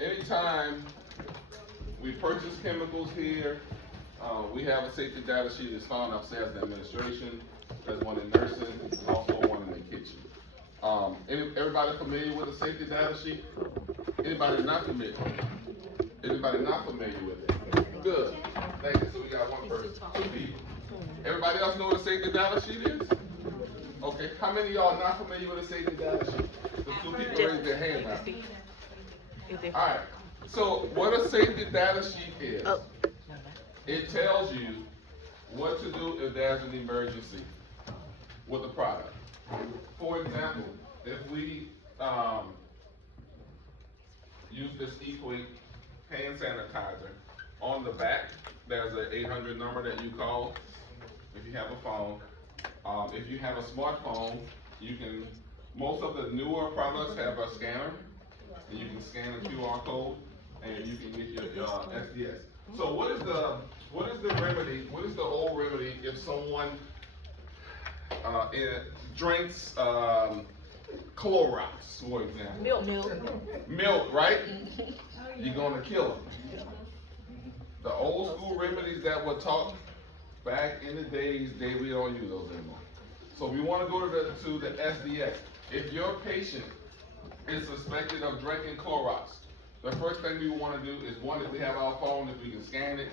Anytime we purchase chemicals here, we have a safety data sheet that's found upstairs in administration. There's one in nursing, also one in the kitchen. Everybody familiar with the safety data sheet? Anybody not familiar? Anybody not familiar with it? Good. Thank you. So we got one person, 2 people. Everybody else know what a safety data sheet is? Okay. How many of y'all not familiar with a safety data sheet? The 2 people raised their hand now. All right. So what a safety data sheet is, it tells you what to do if there's an emergency with the product. For example, if we use this Equate hand sanitizer, on the back there's an 800 number that you call if you have a phone. If you have a smartphone, you can, most of the newer products have a scanner, and you can scan a QR code, and you can get your SDS. So what is the remedy? What is the old remedy if someone drinks Clorox, for example? Milk, right? You're gonna kill them. The old school remedies that were taught back in the days, we don't use those anymore. So we want to go to the SDS. If your patient is suspected of drinking Clorox, the first thing we want to do is, one, if we have our phone, if we can scan it,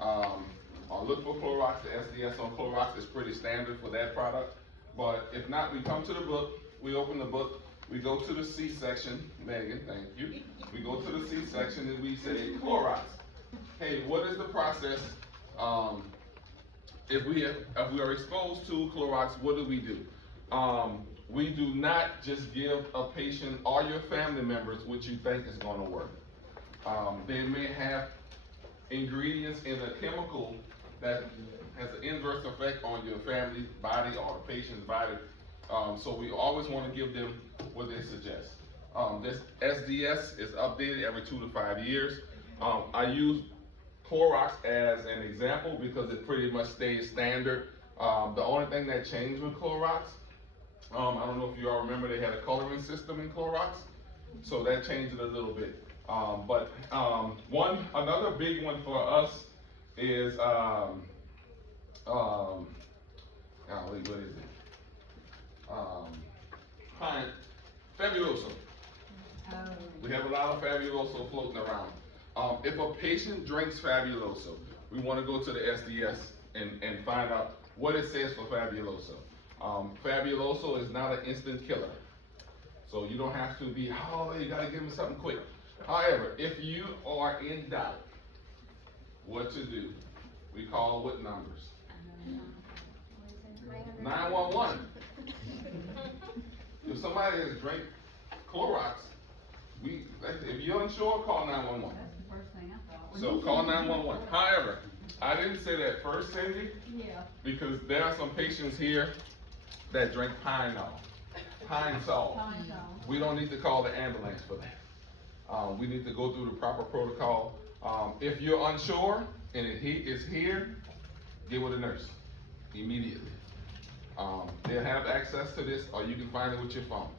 or look for Clorox. The SDS on Clorox is pretty standard for that product. But if not, we come to the book, we open the book, we go to the C section. Megan, thank you. We go to the C section and we say Clorox. Hey, what is the process? If we are exposed to Clorox, what do? We do not just give a patient or your family members what you think is going to work. They may have ingredients in a chemical that has an inverse effect on your family's body or the patient's body. So we always want to give them what they suggest. This SDS is updated every 2 to 5 years. I use Clorox as an example because it pretty much stays standard. The only thing that changed with Clorox, I don't know if you all remember, they had a coloring system in Clorox, so that changed it a little bit. Another big one for us is what is it? Fabuloso. We have a lot of Fabuloso floating around. If a patient drinks Fabuloso, we want to go to the SDS and find out what it says for Fabuloso. Fabuloso is not an instant killer. So you don't have to be, you got to give them something quick. However, if you are in doubt what to do, we call what numbers? 911. If somebody has drank Clorox, if you're unsure, call 911. So call 911. However, I didn't say that first, Cindy, because there are some patients here that drink Pine Sol. We don't need to call the ambulance for that. We need to go through the proper protocol. If you're unsure and he is here, get with a nurse immediately. They'll have access to this, or you can find it with your phone.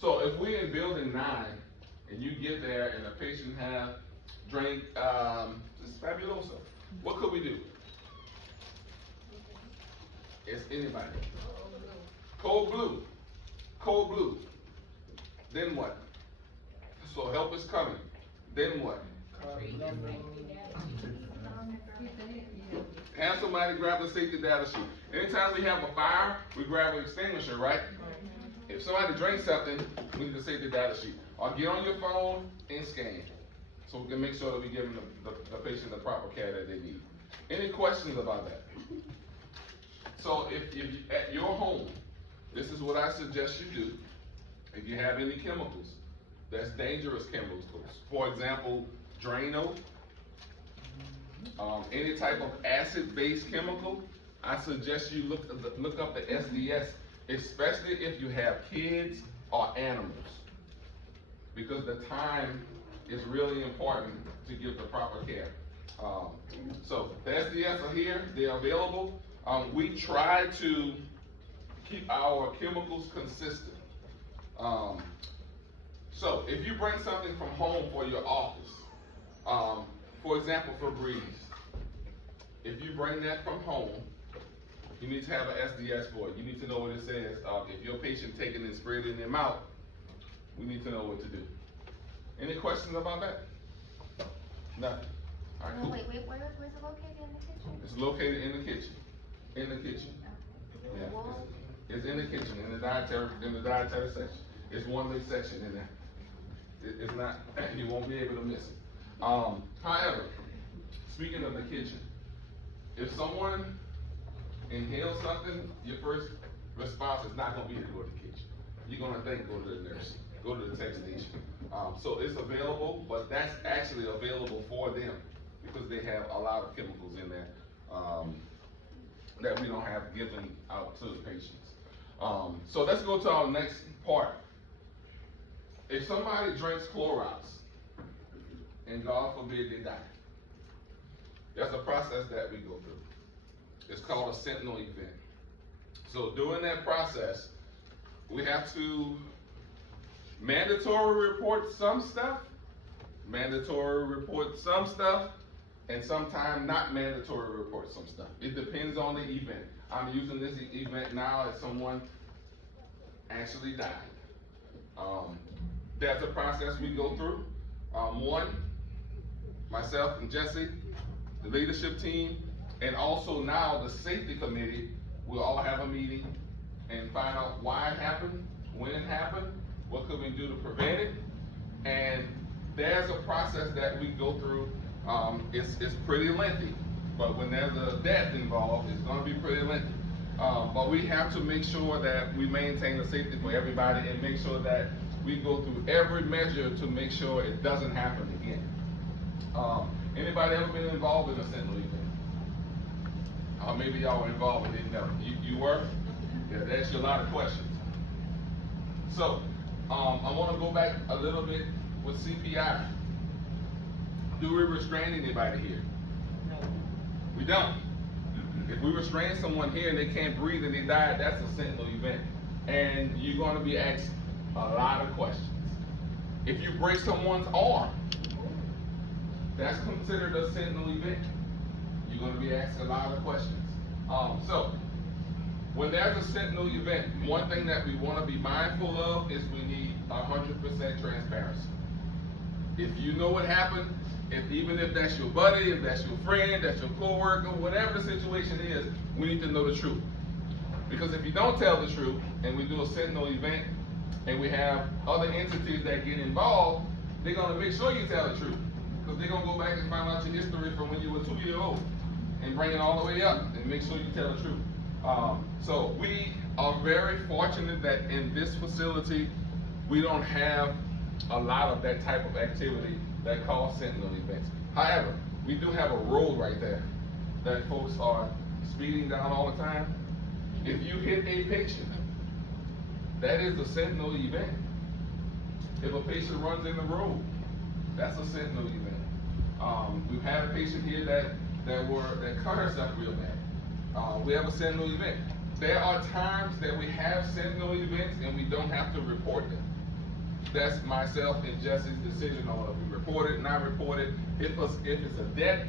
So if we're in building 9 and you get there and the patient has drank this Fabuloso, what could we do? It's anybody. Cold blue. Then what? So help is coming. Then what? Have somebody grab the safety data sheet. Anytime we have a fire, we grab an extinguisher, right? If somebody drinks something, we need the safety data sheet. Or get on your phone and scan, so we can make sure that we give them the patient the proper care that they need. Any questions about that? So if you, at your home, this is what I suggest you do. If you have any chemicals, that's dangerous chemicals. For example, Drano, any type of acid-based chemical, I suggest you look up the SDS, especially if you have kids or animals, because the time is really important to give the proper care. So the SDS are here, they're available. We try to keep our chemicals consistent. So if you bring something from home example, Febreze. If you bring that from home, you need to have an SDS for it. You need to know what it says. If your patient taking it and spraying it in their mouth, we need to know what to do. Any questions about that? Nothing. All right, No, cool. wait, where's it located in the kitchen? It's located in the kitchen. In the kitchen. The Yeah, wall? it's in the kitchen, in the dietary section. It's one big section in there. It's not, you won't be able to miss it. However, speaking of the kitchen, if someone inhales something, your first response is not gonna be to go to the kitchen. You're gonna think, go to the nurse, go to the tech station. So it's available, but that's actually available for them because they have a lot of chemicals in there, that we don't have given out to the patients. So let's go to our next part. If somebody drinks Clorox, and God forbid they die, that's a process that we go through. It's called a sentinel event. So during that process, we have to mandatory report some stuff, and sometimes not mandatory report some stuff. It depends on the event. I'm using this event now as someone actually died. That's a process we go through. One, myself and Jesse, the leadership team, and also now the safety committee will all have a meeting and find out why it happened, when it happened, what could we do to prevent it, and there's a process that we go through. It's pretty lengthy, but when there's a death involved, it's gonna be pretty lengthy. But we have to make sure that we maintain the safety for everybody and make sure that we go through every measure to make sure it doesn't happen again. Anybody ever been involved in a sentinel event? Maybe y'all were involved and didn't know. You were? Yeah, that asks you a lot of questions. So, I want to go back a little bit with CPI. Do we restrain anybody here? No. We don't. If we restrain someone here and they can't breathe and they die, that's a sentinel event. And you're going to be asked a lot of questions. If you break someone's arm, that's considered a sentinel event. You're going to be asked a lot of questions. So, when there's a sentinel event, one thing that we want to be mindful of is we need 100% transparency. If you know what happened, even if that's your buddy, if that's your friend, that's your coworker, whatever the situation is, we need to know the truth. Because if you don't tell the truth, and we do a sentinel event, and we have other entities that get involved, they're going to make sure you tell the truth. Because they're going to go back and find out your history from when you were 2-year-old and bring it all the way up and make sure you tell the truth. So we are very fortunate that in this facility, we don't have a lot of that type of activity that cause sentinel events. However, we do have a road right there that folks are speeding down all the time. If you hit a patient, that is a sentinel event. If a patient runs in the road, that's a sentinel event. We've had a patient here that cut herself real bad. We have a sentinel event. There are times that we have sentinel events and we don't have to report them. That's myself and Jesse's decision on if we report it, not report it. If it's a death,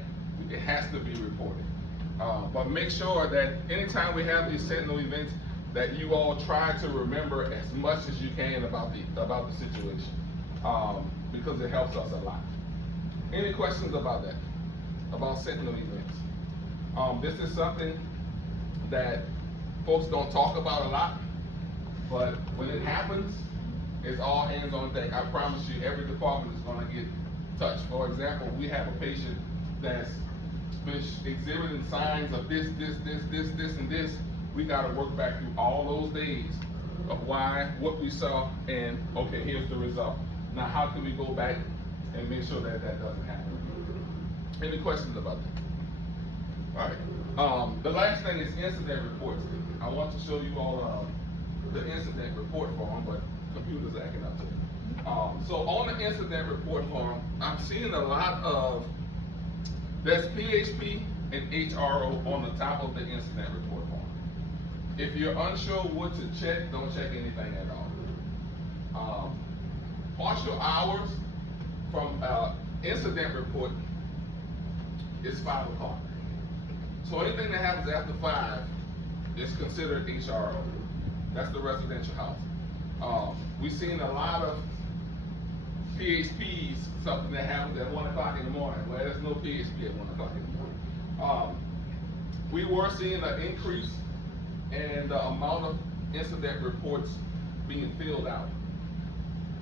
it has to be reported. But make sure that anytime we have these sentinel events, that you all try to remember as much as you can about the situation, because it helps us a lot. Any questions about that? About sentinel events? This is something that folks don't talk about a lot, but when it happens, it's all hands on deck. I promise you, every department is going to get touched. For example, we have a patient that's been exhibiting signs of this, and this. We got to work back through all those days of what we saw, and okay, here's the result. Now, how can we go back and make sure that that doesn't happen? Any questions about that? All right. The last thing is incident reports. I want to show you all the incident report form, but computers are acting up today. So on the incident report form, I'm seeing a lot of, there's PHP and HRO on the top of the incident report form. If you're unsure what to check, don't check anything at all. Partial hours from incident report it's 5 o'clock. So anything that happens after 5 is considered HRO. That's the residential house. We've seen a lot of PHPs, something that happens at 1 o'clock in the morning. Well, there's no PHP at 1 o'clock in the morning. We were seeing an increase in the amount of incident reports being filled out.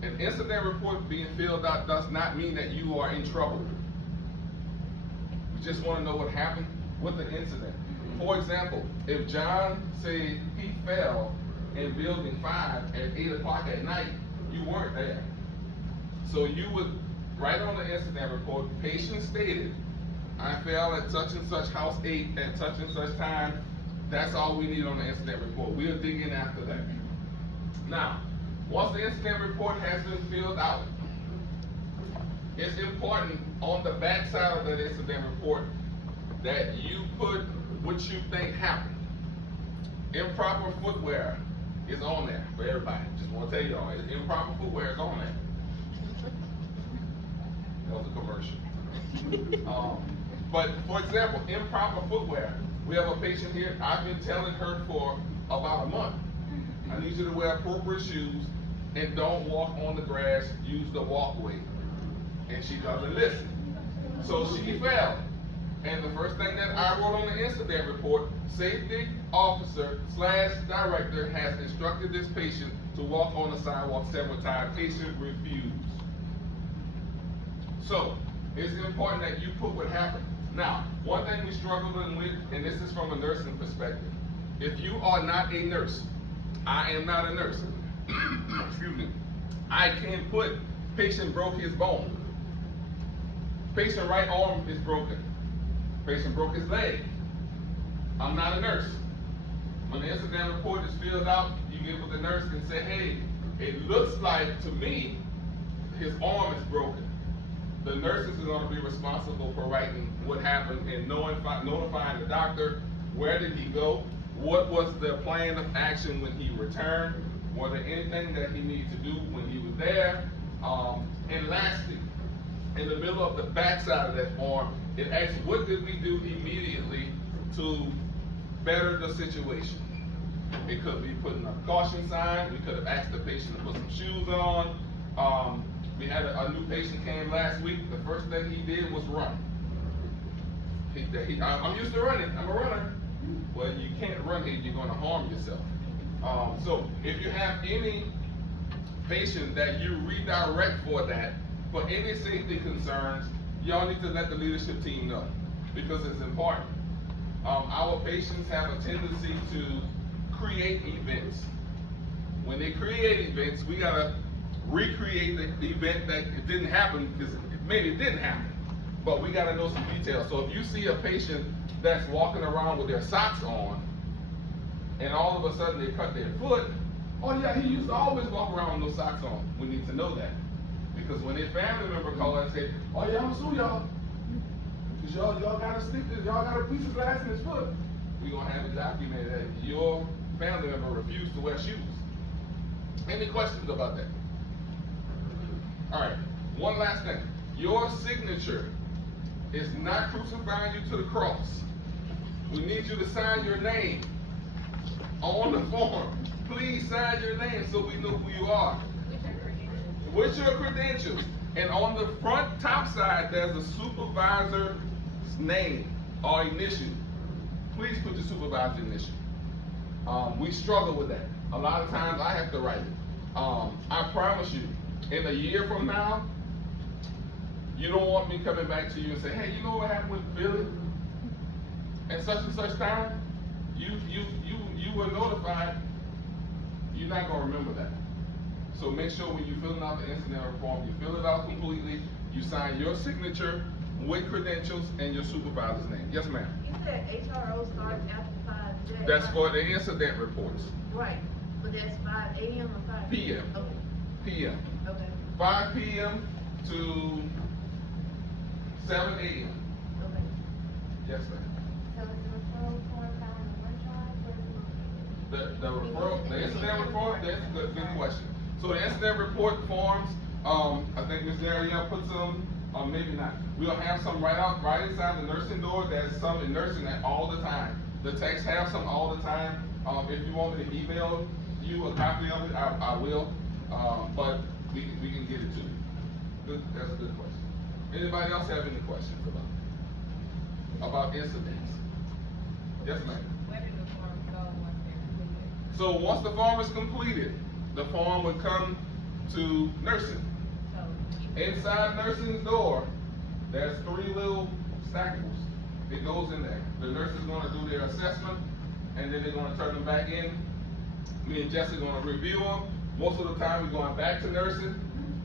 An incident report being filled out does not mean that you are in trouble. We just want to know what happened with the incident. For example, if John said he fell in building 5 at 8 o'clock at night, you weren't there. So you would write on the incident report, patient stated, I fell at such and such house 8 at such and such time. That's all we need on the incident report. We'll dig in after that. Now, once the incident report has been filled out, it's important on the back side of that incident report that you put what you think happened. Improper footwear is on there for everybody. Just want to tell y'all, improper footwear is on there. That was a commercial. But for example, improper footwear. We have a patient here, I've been telling her for about a month, I need you to wear appropriate shoes and don't walk on the grass, use the walkway. And she doesn't listen. So she fell. And the first thing that I wrote on the incident report, safety officer / director has instructed this patient to walk on the sidewalk several times. Patient refused. So, it's important that you put what happened. Now, one thing we struggle with, and this is from a nursing perspective, if you are not a nurse, I am not a nurse, excuse me, I can put patient broke his bone. Patient right arm is broken. Patient broke his leg. I'm not a nurse. When the incident report is filled out, you get with the nurse and say, hey, it looks like to me his arm is broken. The nurses are going to be responsible for writing what happened and notifying the doctor, where did he go, what was the plan of action when he returned, was there anything that he needed to do when he was there, and lastly, in the middle of the backside of that form, it asks what did we do immediately to better the situation. It could be putting up a caution sign, we could have asked the patient to put some shoes on. We had a new patient came last week, the first thing he did was run. I'm used to running, I'm a runner. Well, you can't run here, you're gonna harm yourself. So if you have any patient that you redirect for that, for any safety concerns, y'all need to let the leadership team know, because it's important. Our patients have a tendency to create events. When they create events, we gotta recreate the event that it didn't happen, because maybe it didn't happen, but we gotta know some details. So if you see a patient that's walking around with their socks on, and all of a sudden they cut their foot, oh yeah, he used to always walk around with no socks on. We need to know that. Because when their family member call and say, oh yeah, I'm gonna sue y'all, because y'all got a piece of glass in his foot, we're gonna have it documented that your family member refused to wear shoes. Any questions about that? All right, one last thing. Your signature is not crucifying you to the cross. We need you to sign your name on the form. Please sign your name so we know who you are. With your credentials. And on the front top side, there's a supervisor's name or initial. Please put the supervisor's initial. We struggle with that. A lot of times I have to write it. I promise you, in a year from now, you don't want me coming back to you and say, hey, you know what happened with Billy? At such and such time, you were notified. You're not gonna remember that. So make sure when you're filling out the incident form, you fill it out completely, you sign your signature with credentials and your supervisor's name. Yes, ma'am? You said HRO starts after 5 J. That's for the incident reports. Right, but that's 5 a.m. or 5 PM. Okay. PM. Okay. 5 p.m. to 7 a.m. Okay. Yes, ma'am. So is the referral form found on the website? Where is it located? The referral, the incident report, that's a good question. So the incident report forms, I think Ms. Ariel put some maybe not. We'll have some right inside the nursing door. There's some in nursing that all the time. The techs have some all the time. If you want me to email you a copy of it, I will. But we can get it to you. Good, that's a good question. Anybody else have any questions about incidents? Yes, ma'am. Where did the form go once they're completed? So once the form is completed, the form would come to nursing. So, Inside nursing's door, there's 3 little stackables. It goes in there. The nurse is gonna do their assessment, and then they're gonna turn them back in. Me and Jesse are gonna review them. Most of the time, we're going back to nursing,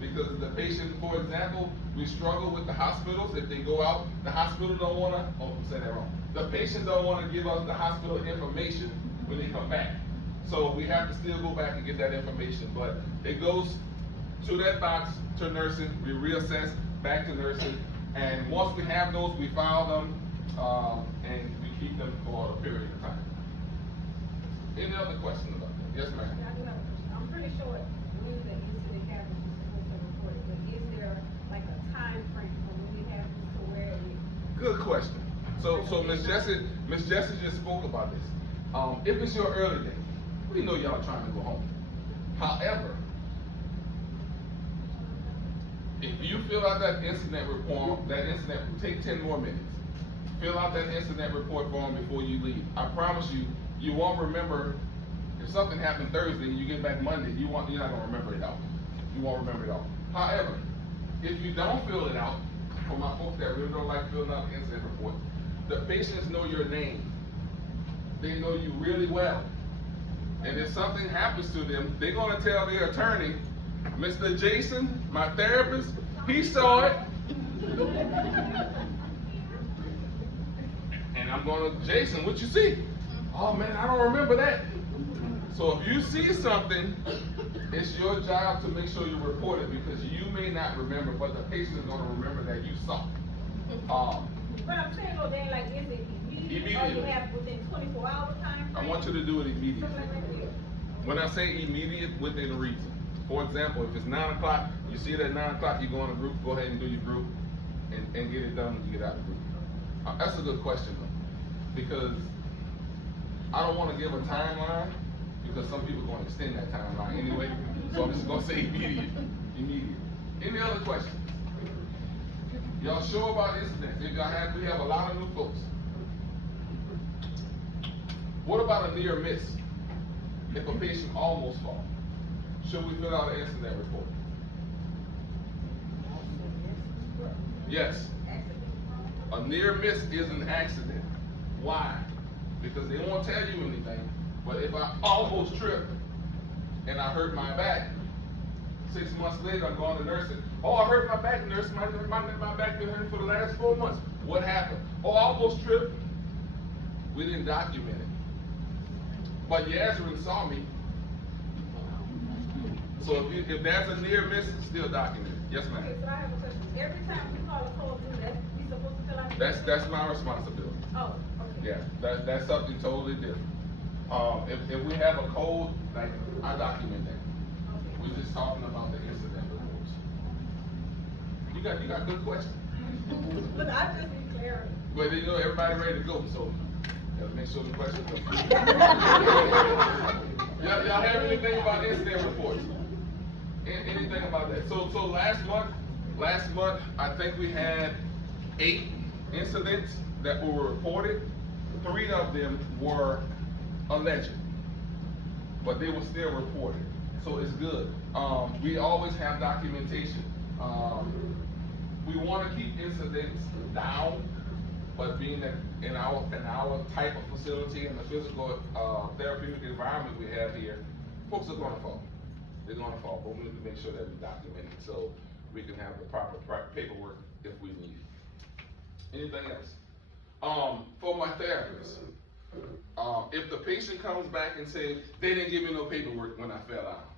because the patient, for example, we struggle with the hospitals. If they go out, the hospital don't wanna, I'm saying that wrong. The patient don't wanna give us the hospital information when they come back. So we have to still go back and get that information, but it goes to that box, to nursing, we reassess, back to nursing, and once we have those, we file them, and we keep them for a period of time. Any other questions about that? Yes, ma'am. I do have a question. I'm pretty sure when the incident happens, you're supposed to report it, but is there like a time frame from when it happens to where it? Good question. So Miss Jessie just spoke about this. If it's your early day, we know y'all trying to go home. However, if you fill out that incident report, take 10 more minutes. Fill out that incident report form before you leave. I promise you, you won't remember. If something happened Thursday and you get back Monday, you're not gonna remember it all. You won't remember it all. However, if you don't fill it out, for my folks that really don't like filling out incident reports, the patients know your name. They know you really well. And if something happens to them, they're gonna tell their attorney, Mr. Jason, my therapist, he saw it. And I'm gonna, Jason, what you see? Oh man, I don't remember that. So if you see something, it's your job to make sure you report it, because you may not remember, but the patient is gonna remember that you saw. But I'm saying, oh, then, like, is it immediately, or you Immediately. have within 24-hour time I frame? want you to do it immediately. Something like that. When I say immediate, within reason. For example, if it's 9 o'clock, you see it at 9 o'clock, you go in a group, go ahead and do your group, and get it done when you get out of the group. That's a good question though, because I don't wanna give a timeline, because some people are gonna extend that timeline anyway, so I'm just gonna say immediate. Any other questions? Y'all sure about incidents? We have a lot of new folks. What about a near miss? If a patient almost falls, should we fill out an incident report? Yes. A near miss is an accident. Why? Because they won't tell you anything, but if I almost trip and I hurt my back, 6 months later I'm going to nursing. Oh, I hurt my back, nurse. My back been hurting for the last 4 months. What happened? Oh, I almost tripped. We didn't document it. But Yazrin saw me. So if that's a near miss, it's still documented. Yes, ma'am. Okay, so I have a question. Every time we call a code blue, we supposed to fill out? That's my responsibility. Oh, okay. Yeah, that's something totally different. If we have a code, like, I document that. Okay. We're just talking about the incident reports. You got good questions. Look, I just need clarity. But you know, everybody ready to go, so gotta make sure the questions are. Y'all have anything about incident reports? Anything about that? So last month, I think we had 8 incidents that were reported. 3 of them were alleged, but they were still reported. So it's good. We always have documentation. We want to keep incidents down, but being that in our type of facility and the physical therapeutic environment we have here, folks are going to fall. They're going to fall, but we need to make sure that we document it so we can have the proper paperwork if we need it. Anything else? For my therapist, if the patient comes back and says they didn't give me no paperwork when I fell out,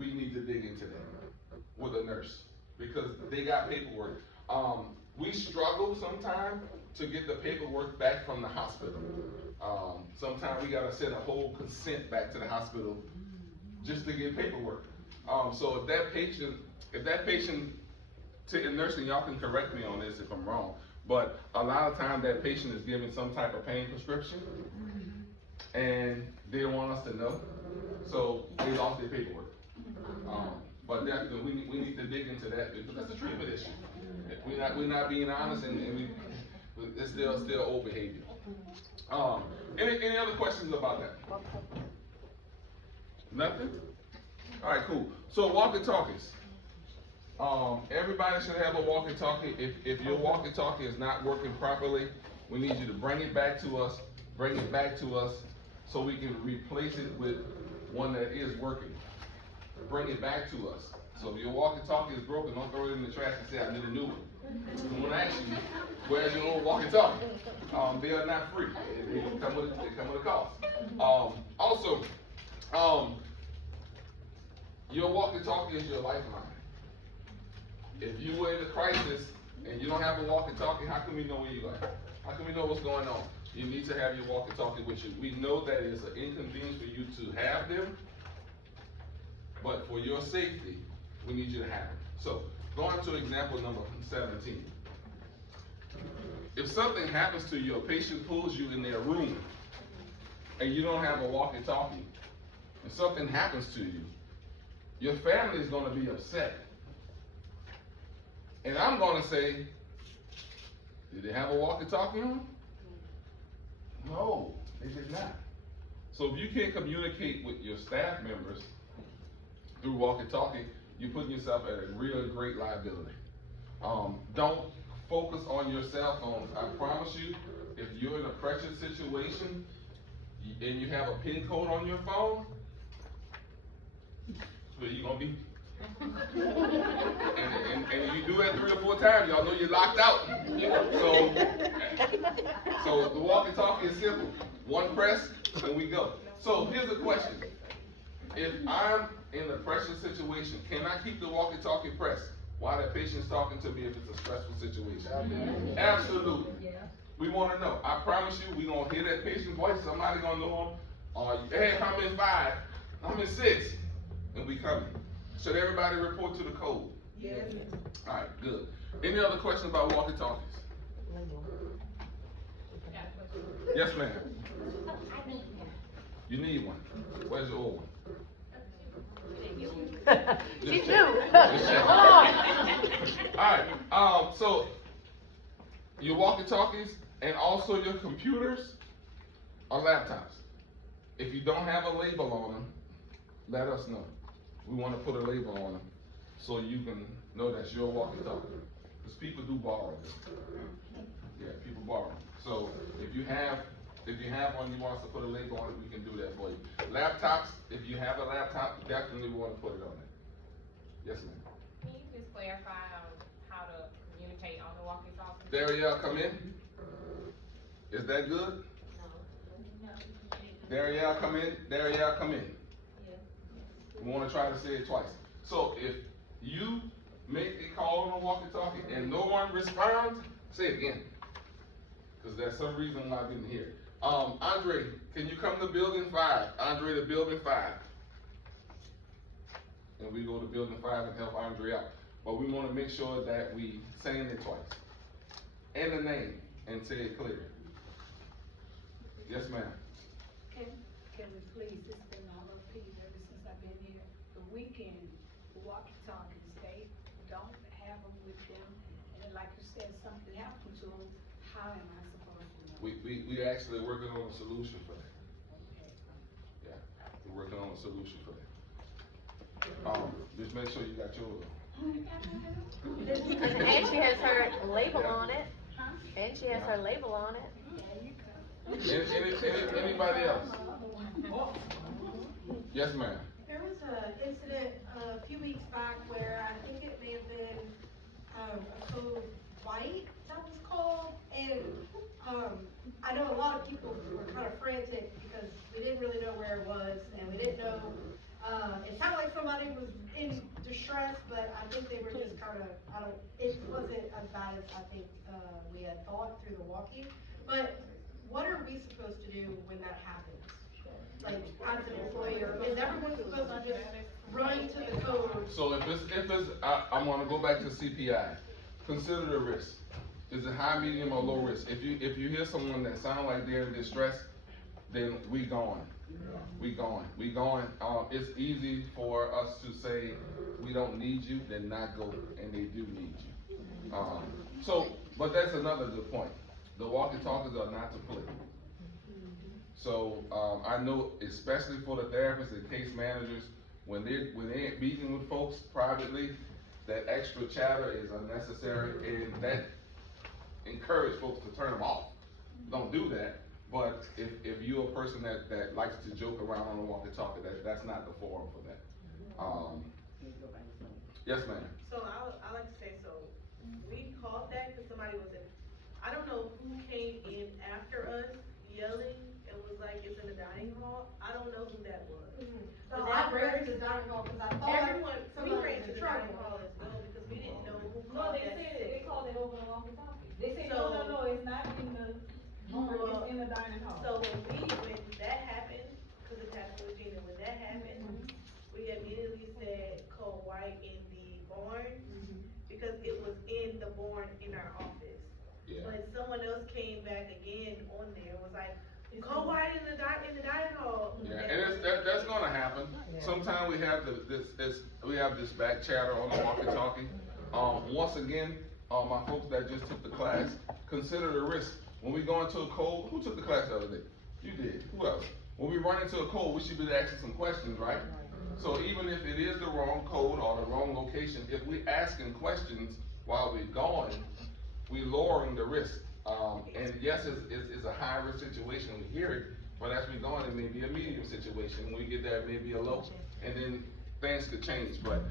we need to dig into that with a nurse, because they got paperwork. We struggle sometimes to get the paperwork back from the hospital. Sometimes we gotta send a whole consent back to the hospital just to get paperwork. So if that patient and nursing, y'all can correct me on this if I'm wrong, but a lot of times that patient is given some type of pain prescription, and they don't want us to know, so they lost their paperwork. But definitely, we need to dig into that, because that's a treatment issue. We're not being honest, and it's still old behavior. Any other questions about that? Nothing? Alright, cool. So walkie-talkies. Everybody should have a walkie-talkie. If your walkie-talkie is not working properly, we need you to bring it back to us, so we can replace it with one that is working. Bring it back to us. So if your walkie-talkie is broken, don't throw it in the trash and say, I need a new one. I'm gonna ask you, where's your old walkie-talkie? They are not free. They come with a cost. Also, your walkie-talkie is your lifeline. If you were in a crisis and you don't have a walkie-talkie, how can we know where you're at? How can we know what's going on? You need to have your walkie-talkie with you. We know that it's an inconvenience for you to have them, but for your safety, we need you to have them. So, going to example number 17. If something happens to you, a patient pulls you in their room, and you don't have a walkie-talkie, and something happens to you, your family is going to be upset. And I'm going to say, did they have a walkie-talkie on? No, they did not. So if you can't communicate with your staff members through walkie-talkie, you're putting yourself at a real great liability. Don't focus on your cell phones. I promise you, if you're in a pressure situation and you have a PIN code on your phone, where you gonna be? and you do that 3 or 4 times, y'all know you're locked out. So the walkie-talkie is simple. One press, and we go. So here's the question. If I'm in a pressure situation, can I keep the walkie-talkie pressed while that patient's talking to me if it's a stressful situation? Absolutely. We want to know. I promise you, we're going to hear that patient's voice. Somebody going to know them. Hey, I'm in 5. I'm in 6. And we coming. Should everybody report to the code? Yes. All right, good. Any other questions about walkie-talkies? Yes, ma'am. You need one. Where's your old one? She Just knew. check. Just check. Alright, so your walkie-talkies and also your computers are laptops. If you don't have a label on them, let us know. We want to put a label on them so you can know that's your walkie-talkie. Because people do borrow them. Yeah, people borrow them. So if you have one, you want us to put a label on it, we can do that for you. Laptops, if you have a laptop, definitely want to put it on there. Yes, ma'am. Can you just clarify how to communicate on the walkie-talkie? Darielle, come in. Is that good? Darielle, come in. Darielle, come in. We want to try to say it twice. So if you make a call on a walkie-talkie and no one responds, say it again. Because there's some reason why I didn't hear it. Andre, can you come to building 5? Andre to building 5. And we go to building 5 and help Andre out. But we want to make sure that we saying it twice. And the name, and say it clear. Yes, ma'am. Can we please, it's been all up here ever since I've been here, the weekend walkie-talkies, they don't have them with them, and like you said, something happened to them, how am I supposed to know? We actually working on a solution for that. Okay. Yeah, we're working on a solution for that. Just make sure you got yours. And she has her label on it. And she has her label on it. Anybody else? Yes, ma'am. There was an incident a few weeks back where I think it may have been a code white, that was called, and I know a lot of people were kind of frantic because we didn't really know where it was, and we didn't know, it sounded like somebody was in distress, but I think they were just kind of, it wasn't as bad as I think we had thought through the walkie, but what are we supposed to do when that happens? like, as an employer, is everyone supposed to just run to the code? So if it's, I'm gonna go back to CPI, consider the risk. Is it high, medium, or low risk? If you hear someone that sound like they're in distress, then we going. It's easy for us to say, we don't need you, then not go, and they do need you. But that's another good point. The walkie-talkies are not to play. So, I know especially for the therapists and case managers, when they're meeting with folks privately, that extra chatter is unnecessary, and that encourage folks to turn them off. Don't do that. But if you're a person that likes to joke around on the walkie-talkie, that's not the forum for that. Yes, ma'am. So I like to say, so we called that because somebody was in, I don't know who came in after us yelling and was like, it's in the dining hall. I don't know who that was. So I ran to the dining hall because I thought Everyone, we somebody ran to was the in dining trouble. hall as well because we didn't know who No, called they that said, sick. they called it over the walkie-talkie. They said, So- no, it's not in the room, it's in the dining hall. So when that happened, because it happened with Gina, when that happened, we immediately said code white in the barn, because it was in the barn in our office. Yeah. But someone else came back again on there, was like, code white in the dining hall. Yeah, and that's gonna happen. Sometimes we have this back chatter on the walkie-talkie. Once again, my folks that just took the class, consider the risk. When we go into a code, who took the class the other day? You did. Who else? When we run into a code, we should be asking some questions, right? So even if it is the wrong code or the wrong location, if we asking questions while we're going, we lowering the risk. And yes, it's a high risk situation, we hear it, but as we going, it may be a medium situation. When we get there, it may be a low, and then things could change, but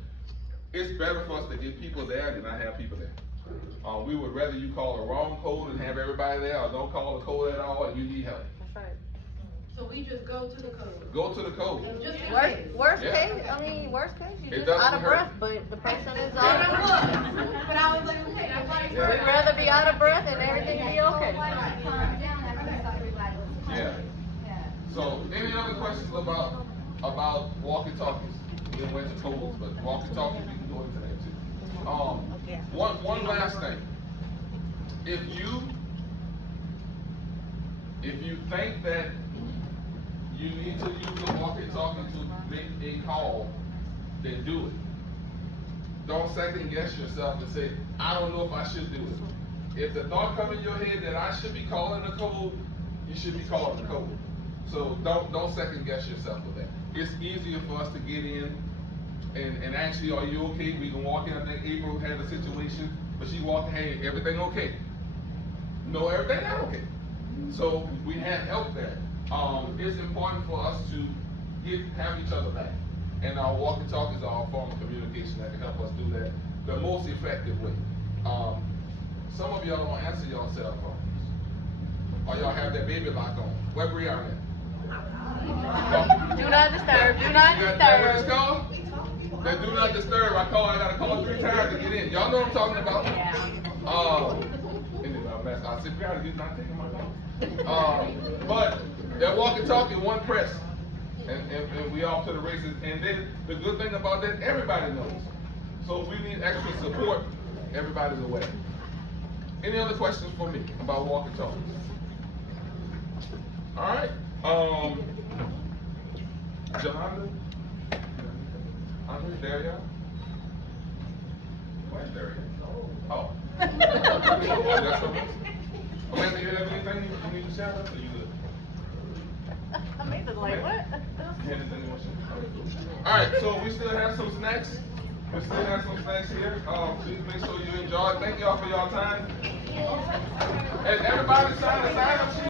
it's better for us to get people there than not have people there. We would rather you call the wrong code and have everybody there, or don't call the code at all and you need help. So we just go to the code. Go to the code. Just in Worst, case. worst Yeah. case, I mean, worst case, It you're just doesn't out of hurt. breath, but the person is I out of breath. was, but I was like, okay, nobody's Yeah. We'd rather be out of breath and everything be okay. Yeah. So, any other questions about walkie-talkies? We went to codes, but walkie-talkies, we can go into that too. One last thing. If you think that you need to use the walkie-talkie to make a call, then do it. Don't second guess yourself and say, I don't know if I should do it. If the thought comes in your head that I should be calling the code, you should be calling the code. So don't second guess yourself with that. It's easier for us to get in and actually, are you okay? We can walk in. I think April had a situation, but she walked, hey, everything okay? No, everything not okay. So we had help there. It's important for us to have each other back. And our walkie-talkies are a form of communication that can help us do that the most effective way. Some of y'all don't answer your cell phones. Or y'all have that baby lock on. Where Brianna at? Do not disturb, do not You got that what it's disturb. called? That do not disturb. I gotta call 3 times to get in. Y'all know what I'm talking about? And then I said, Brianna, you're not taking my call. But that walkie-talkie, one press. And we off to the races. And then the good thing about that, everybody knows. So if we need extra support, everybody's aware. Any other questions for me about walkie-talkies? All right. Jolanda? Andre, there y'all? Where's there? Oh. That's okay. Amanda, you have anything you need to shout out? Or you good? Amanda's like, what? Alright, so we still have some snacks. We still have some snacks here. Please make sure you enjoy. Thank y'all for y'all time. And everybody sign a sign up sheet.